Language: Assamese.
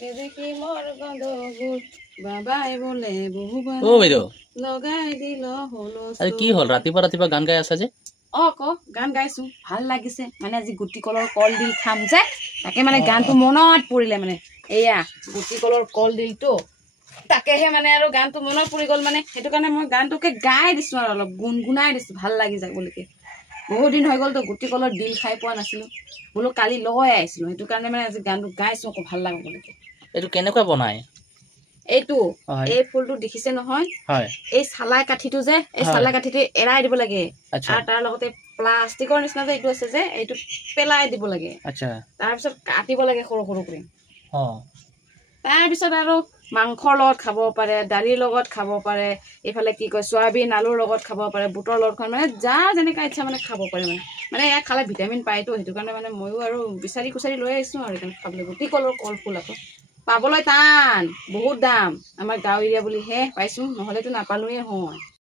দেখি মোৰ গন্ধগুৰ বাবাই বোলে বহু ও বাইদেউ লগাই দিল হলো আৰে কি হল ৰাতিপুৱা গান গাই আছা যে গান গাইছো ভাল লাগিছে মানে আজি গুটি কলৰ কলডিল খাম যে তাকে মানে গানটো মনত পৰিলে মানে এয়া গুটি কলৰ কলডিলটো তাকেহে মানে আৰু গানটো মনত পৰি গল মানে সেইটো কাৰণে মই গানটোকে গাই দিছো আৰু অলপ গুণগুণাই দিছো ভাল লাগি যায় বুলিকে বহুত দিন হৈ গ'ল তো গুটি কলৰ ডিল খাই পোৱা নাছিলো বোলো কালি লৈ আহিছিলো সেইটো কাৰণে মানে আজি গানটো গাইছো আকৌ ভাল লাগে বুলিকে এইটো কেনেকুৱা বনাই এইটো এই ফুলটো দেখিছে নহয় এই চালাই কাঠিটো যে এই চালাই কাঠিটো এৰাই দিব লাগে আৰু তাৰ লগতে প্লাষ্টিকৰ নিচিনা যে এইটো আছে যে এইটো পেলাই দিব লাগে তাৰপিছত কাটিব লাগে সৰু সৰু কৰি তাৰপিছত আৰু মাংসৰ লগত খাব পাৰে দালিৰ লগত খাব পাৰে এইফালে কি কয় চয়াবিন আলুৰ লগত খাব পাৰে বুটৰ লগত মানে যা যেনেকা ইচ্ছা মানে খাব পাৰে মানে ইয়াক খালে ভিটামিন পায়তো সেইটো কাৰণে মানে ময়ো আৰু বিচাৰি কুচাৰি লৈ আহিছো আৰু এইখন খাবলৈ গুটি কলৰ কলফুল আকৌ পাবলৈ টান বহুত দাম আমাৰ গাঁও এৰিয়া বুলিহে পাইছো নহ'লেতো নাপালোৱে হয়